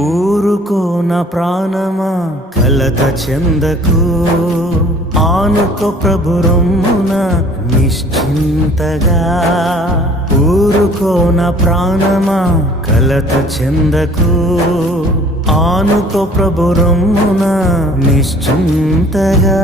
ఊరుకో నా ప్రాణమా కలత చెందకు, ఆనుకో ప్రభు రొమ్మున నిశ్చింతగా. ఊరుకో నా ప్రాణమా కలత చెందకు, ఆనుకో ప్రభు రొమ్మున నిశ్చింతగా.